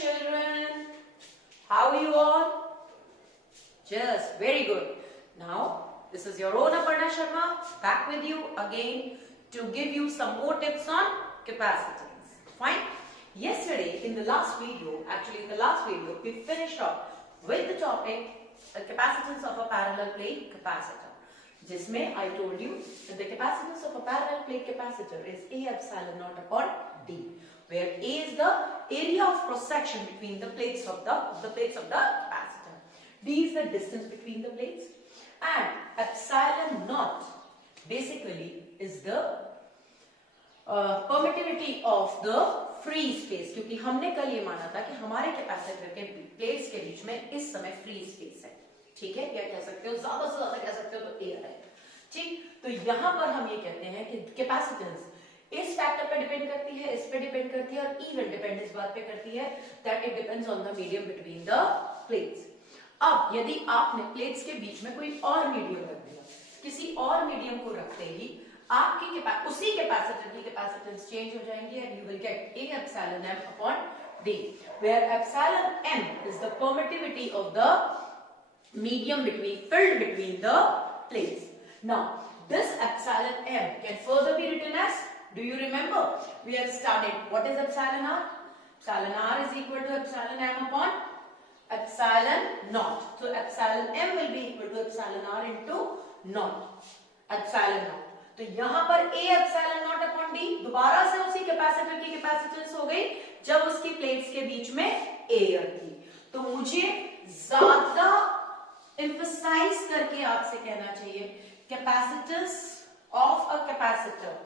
children. How are you all? Just very good. Now, this is your own Aparna Sharma back with you again to give you some more tips on capacitance. Fine? Yesterday in the last video, we finished up with the topic the capacitance of a parallel plate capacitor. जिसमें I told you that the capacitance of a parallel plate capacitor is A epsilon naught upon D, where A is the area of cross section between the plates of the capacitor. D is the distance between the plates, and epsilon naught basically is the permittivity of the free space, क्योंकि हमने कल ये माना था कि हमारे capacitor के plates के बीच में इस समय फ्री स्पेस है. ठीक है, क्या कह सकते हो, ज्यादा से ज्यादा कह सकते हो तो एयर है. ठीक, तो यहां पर हम ये कहते हैं कि कैपेसिटेंस इस फैक्टर पे डिपेंड करती है, इस पे डिपेंड करती है, और इवन डिपेंड इस बात पे करती है that it depends on the medium between the plates. अब यदि आपने प्लेट्स के बीच में कोई और मीडियम रख दिया, किसी और मीडियम को रखते ही आपकी उसी कैपेसिटर की कैपेसिटेंस चेंज हो जाएंगी and you will get A epsilon m upon D, where epsilon m is the permittivity of the medium filled between the plates. Now, this epsilon m can further be written as, do you remember? We have studied what is epsilon r? Epsilon r is equal to epsilon m upon epsilon naught. So, epsilon m will be equal to epsilon r into naught. Epsilon naught. तो यहां पर A epsilon naught upon D दोबारा से उसी capacitor की capacitance हो गई जब उसकी प्लेट्स के बीच में एयर थी. तो मुझे ज्यादा emphasize करके आपसे कहना चाहिए capacitance of a capacitor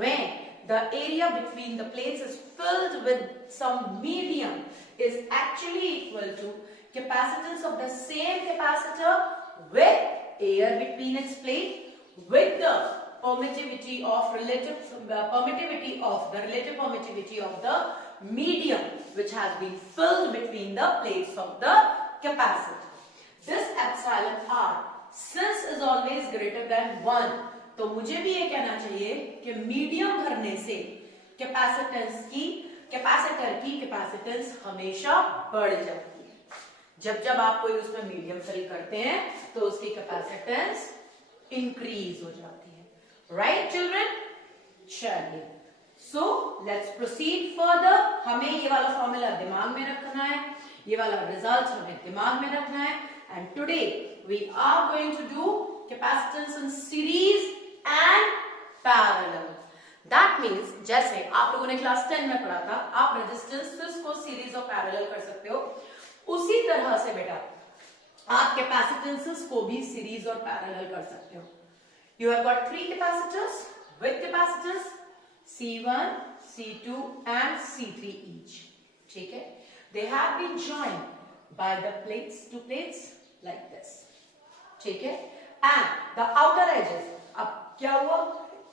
when the area between the plates is filled with some medium is actually equal to capacitance of the same capacitor with air between its plate with the permittivity of the relative permittivity of the medium which has been filled between the plates of the capacitor. This epsilon r since is always greater than 1, तो मुझे भी ये कहना चाहिए कि medium भरने से capacitor की कैपेसिटेंस हमेशा बढ़ जाती है. जब आप कोई उसमें मीडियम फिल करते हैं तो उसकी कैपेसिटेंस इंक्रीज हो जाती है. Right children? चलिए, सो लेट्स प्रोसीड फर्दर. हमें ये वाला फॉर्मूला दिमाग में रखना है, ये वाला रिजल्ट हमें दिमाग में रखना है. And today we are going to do capacitance in series and parallel. That means जैसे आप लोगों ने क्लास 10 में पढ़ा था, आप रेजिस्टेंसेस को सीरीज और पैरेलल कर सकते हो, उसी तरह से बेटा आप कैपेसिटेंसेस को भी सीरीज और पैरेलल कर सकते हो. You have got 3 capacitors with capacitors C1, C2 and C3 each. ठीक है? They have been joined by the plates like this. ठीक है? And the outer edges, अब क्या हुआ?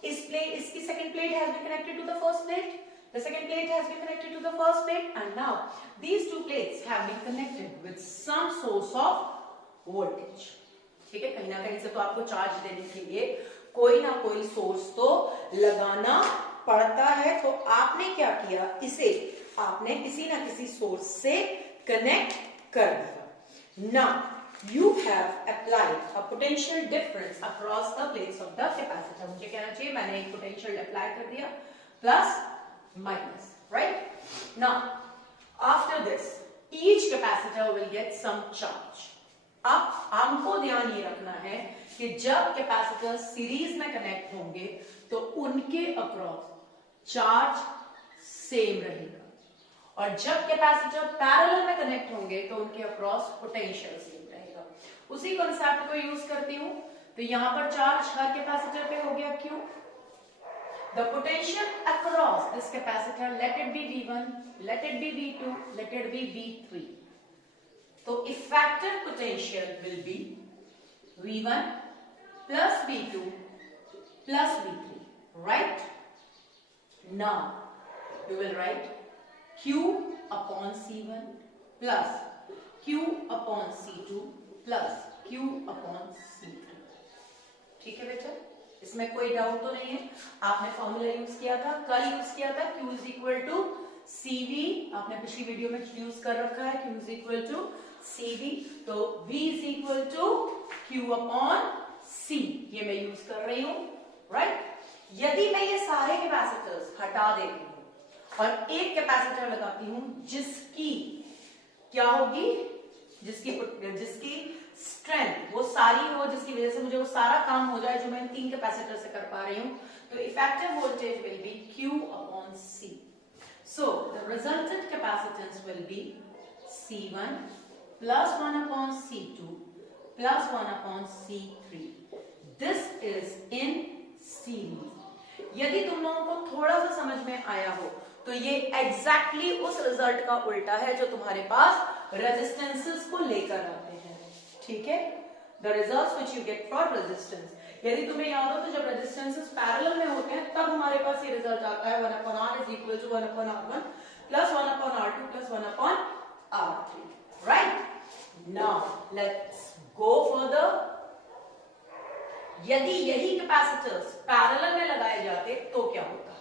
इसकी second plate has been connected to the first plate. The second plate has been connected to the first plate, and now these two plates have been connected with some source of voltage. ठीक है? कहीं ना कहीं से तो आपको charge देने के लिए कोई ना कोई सोर्स तो लगाना पड़ता है. तो आपने क्या किया, इसे आपने किसी ना किसी सोर्स से कनेक्ट कर दिया. Now you have applied a potential difference across the plates of the capacitor. मुझे कहना चाहिए मैंने एक potential apply कर दिया, plus minus, right? Now after this each capacitor will get some charge. अब हमको ध्यान ये रखना है कि जब कैपेसिटर सीरीज में कनेक्ट होंगे तो उनके अक्रॉस चार्ज सेम रहेगा, और जब कैपेसिटर पैरेलल में कनेक्ट होंगे तो उनके अक्रॉस पोटेंशियल सेम रहेगा. उसी कॉन्सेप्ट को यूज करती हूं. तो यहां पर चार्ज हर कैपेसिटर पे हो गया. क्यों? The potential across this capacitor, let it be V1, let it be V2, let it be V3. तो effective potential will be V1 plus V2 plus V3, right? Now you will write Q upon C1 plus Q upon C2 plus Q upon C3. ठीक है बेटा? इसमें कोई doubt तो नहीं है? आपने फॉर्मूला यूज किया था, कल यूज किया था, Q is equal to CV, आपने पिछली वीडियो में यूज कर रखा है, Q is equal to CV, तो V is equal to Q upon C, ये मैं यूज कर रही हूं, राइट। यदि मैं ये सारे कैपेसिटर्स हटा देती हूं और एक कैपेसिटर लगाती हूं जिसकी क्या होगी, जिसकी स्ट्रेंथ वो सारी हो, जिसकी वजह से मुझे वो सारा काम हो जाए जो मैं 3 कैपेसिटर से कर पा रही हूं, तो effective voltage will be Q upon C. So the resultant capacitance will be C1 plus 1 upon C2 plus 1 upon C3. This is in series. यदि तुम लोगों को थोड़ा सा समझ में आया हो तो ये एग्जैक्टली उस रिजल्ट का उल्टा है जो तुम्हारे पास रेजिस्टेंसेस को लेकर आते हैं, ठीक है। The results which you get for resistance, यदि तुम्हें याद हो तो जब रेजिस्टेंसेस पैरेलल में होते हैं तब हमारे पास ये रिजल्ट आता है 1 upon R is equal to 1 upon R1 plus 1 upon R2 plus 1 upon R3, right? Now let's go further. यदि यही कैपेसिटर्स पैरेलल में लगाए जाते तो क्या होता,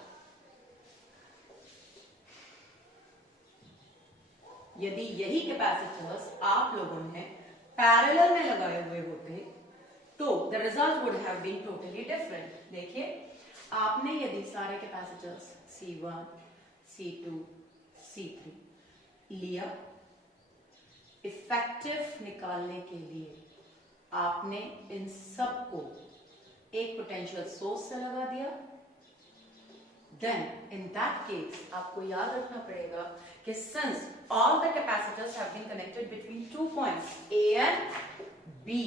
यदि यही कैपेसिटर्स आप लोगों ने पैरेलल में लगाए हुए होते तो the result would have been totally different. देखिए, आपने यदि सारे कैपेसिटर्स C1, C2, C3 लिया, इफेक्टिव निकालने के लिए आपने इन सबको एक पोटेंशियल सोर्स से लगा दिया, then in that case आपको याद रखना पड़ेगा कि since all the capacitors have been connected between 2 points A and B,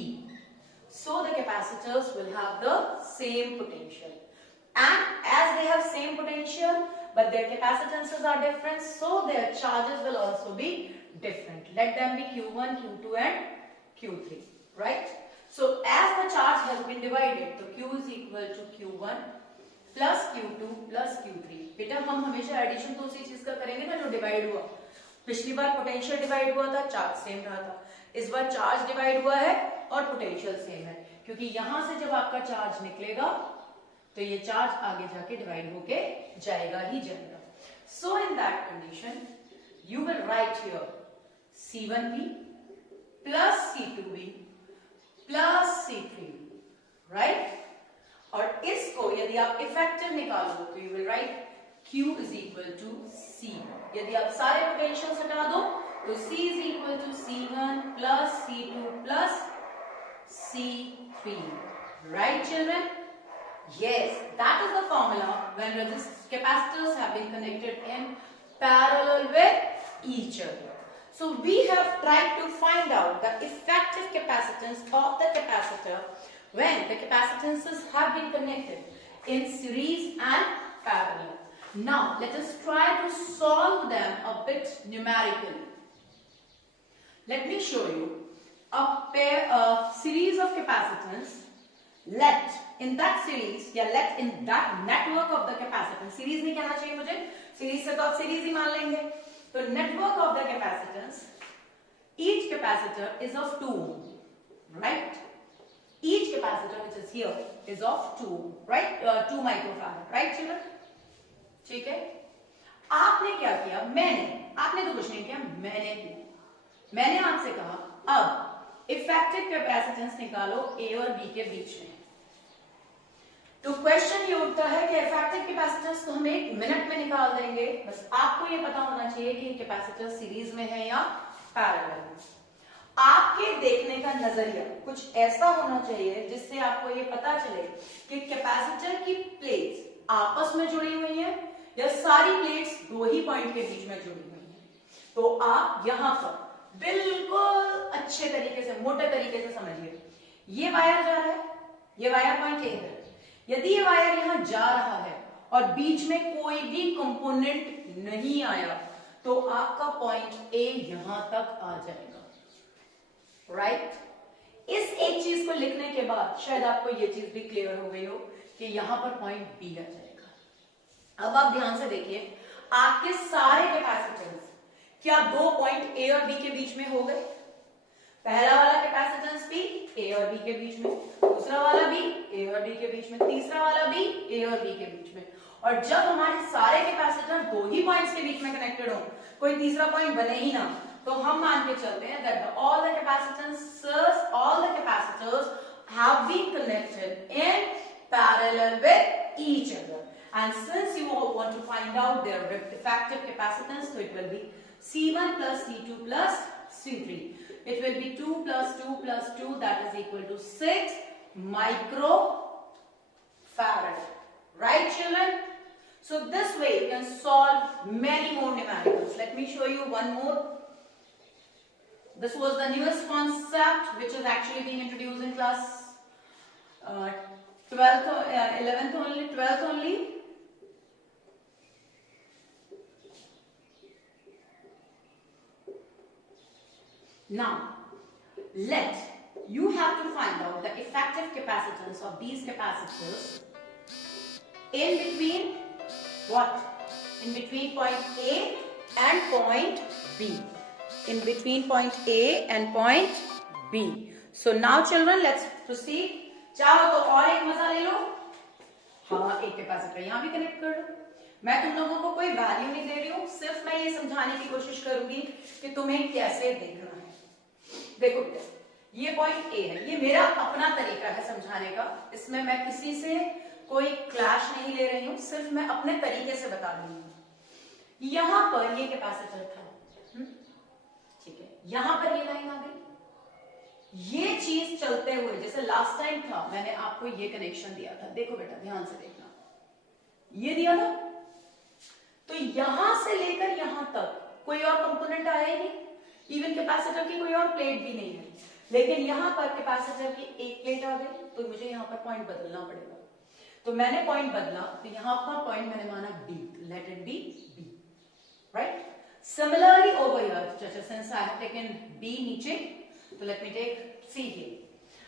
so the capacitors will have the same potential, and as they have same potential but their capacitances are different, so their charges will also be different. Let them be Q1, Q2 and Q3, right? So as the charge has been divided, so Q is equal to Q1 plus Q2 plus Q3. बेटा हम हमेशा addition तो उसी चीज का करेंगे ना जो डिवाइड हुआ। पिछली बार पोटेंशियल डिवाइड हुआ था, चार्ज सेम रहा था, इस बार चार्ज डिवाइड हुआ है और पोटेंशियल सेम है, क्योंकि यहां से जब आपका चार्ज निकलेगा तो ये चार्ज आगे जाके डिवाइड होके जाएगा ही जाएगा। So in that condition you will write here C1B plus C2B plus C3B, right. और इसको यदि आप इफेक्टिव निकालो तो you will write Q is equal to C। यदि आप सारे पोटेंशियल हटा दो तो C is equal to C1 plus C2 plus C3, right children? Yes, that is the formula when capacitors have been connected in parallel with each other. So we have tried to find out the effective capacitance of the capacitor when the capacitances have been connected in series and parallel. Now let us try to solve them a bit numerically. Let me show you a series of capacitance. Let in that series या let in that network of the capacitance, series नहीं कहना चाहिए मुझे, series से तो आप series ही मान लेंगे, तो network of the capacitance, each capacitor is of 2 ohm, right? Each capacitor which is here is of 2 ohm, right? 2 microfarad, right children? ठीक है। आपने क्या किया, आपने तो कुछ नहीं किया, मैंने किया। मैंने आपसे कहा अब इफेक्टिव कैपेसिटेंस निकालो A और B के बीच में। तो क्वेश्चन ये उठता है कि इफेक्टिव कैपेसिटेंस तो हम 1 मिनट में निकाल देंगे, बस आपको ये पता होना चाहिए कि कैपेसिटर सीरीज में है या पैरेलल में। आपके देखने का नजरिया कुछ ऐसा होना चाहिए जिससे आपको ये पता चले कि कैपेसिटर की प्लेट्स आपस में जुड़ी हुई हैं या सारी प्लेट्स 2 ही पॉइंट के बीच में जुड़ी हुई हैं। तो आप यहां पर बिल्कुल अच्छे तरीके से, मोटे तरीके से समझिए, ये वायर जा रहा है, ये वायर पॉइंट A है। यदि ये वायर यहां जा रहा है और बीच में कोई भी कंपोनेंट नहीं आया तो आपका पॉइंट A यहां तक आ जाएगा, राइट? इस एक चीज को लिखने के बाद शायद आपको ये चीज भी क्लियर हो गई हो कि यहां पर पॉइंट B आ जाएगा। अब आप ध्यान से देखिए, आपके सारे कैपेसिटेंस क्या 2 पॉइंट A और B के बीच में हो गए? पहला वाला कैपेसिटेंस भी ए और बी के बीच में, दूसरा वाला भी ए और बी के बीच में, तीसरा वाला भी ए और बी के बीच में। और जब हमारे सारे कैपेसिटर दो ही पॉइंट्स के बीच में कनेक्टेड हो, कोई तीसरा पॉइंट बने ही ना, तो हम मान के चलते हैं that all the capacitors have been connected in parallel with each other. And since you all want to find out their effective capacitance, so it will be C1 plus C2 plus C3. It will be 2 plus 2 plus 2, that is equal to 6 microfarad. Right, children? So this way you can solve many more numericals. Let me show you one more. This was the newest concept which is actually being introduced in class 12th, 11th only, 12th only. Now, you have to find out the effective capacitance of these capacitors in between what? In between point A and point B. In between point A and point B. So now children, let's proceed. चाहो तो और एक मजा ले लो, हाँ एक capacitor यहाँ भी कनेक्ट कर लो। मैं तुम लोगों को कोई वैल्यू नहीं दे रही हूँ, सिर्फ मैं ये समझाने की कोशिश करूंगी कि तुम्हें कैसे देखना है। देखो ये पॉइंट ए है, ये मेरा अपना तरीका है समझाने का, इसमें मैं किसी से कोई क्लैश नहीं ले रही हूँ, सिर्फ मैं अपने तरीके से बता रही हूँ। यहां पर ये कैपेसिटर था, ठीक है, यहां पर ये लाइन आ गई, ये चीज चलते हुए जैसे लास्ट टाइम था, मैंने आपको ये कनेक्शन दिया था, देखो बेटा ध्यान से देखना, ये दिया था, तो यहां से लेकर यहां तक कोई और कंपोनेंट आया ही नहीं, इवन कैपेसिटर की कोई और प्लेट भी नहीं है, लेकिन यहां पर कैपेसिटर की एक प्लेट आ गई, तो मुझे यहां पर पॉइंट बदलना पड़ेगा। तो मैंने पॉइंट बदला, तो यहां पर पॉइंट मैंने माना B, let it be B, right? Similarly over here, since I have taken B नीचे, so let me take C here.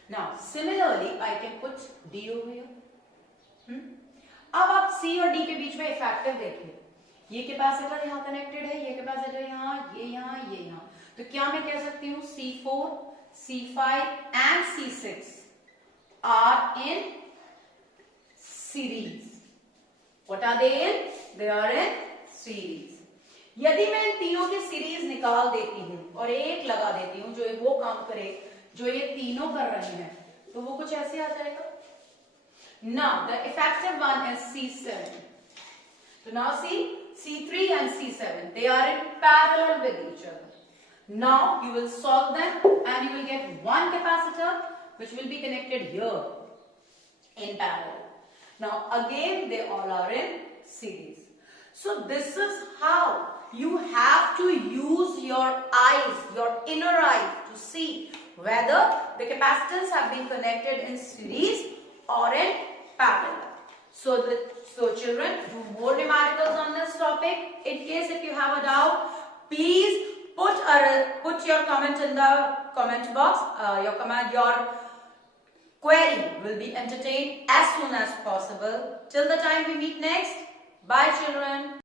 Now similarly I can put D over here. अब आप C और D के बीच में effective देखिए, ये capacitor यहाँ connected है, ये कैपेसिटर यहाँ, ये यहाँ, ये यहाँ, तो क्या मैं कह सकती हूँ C4, C5 and C6 are in series. What are they in? They are in series. यदि मैं इन तीनों की सीरीज निकाल देती हूँ और एक लगा देती हूँ जो वो काम करे जो ये तीनों कर रहे हैं, तो वो कुछ ऐसे आ जाएगा। Now the effective one is C7. So now see C3 and C7, they are in parallel with each other. Now you will solve them and you will get one capacitor which will be connected here in parallel. Now again they all are in series. So this is how you have to use your eyes, your inner eye, to see whether the capacitors have been connected in series or in parallel. So children, do more numericals on this topic. In case if you have a doubt, please put your comment in the comment box. Your query will be entertained as soon as possible. Till the time we meet next. Bye children.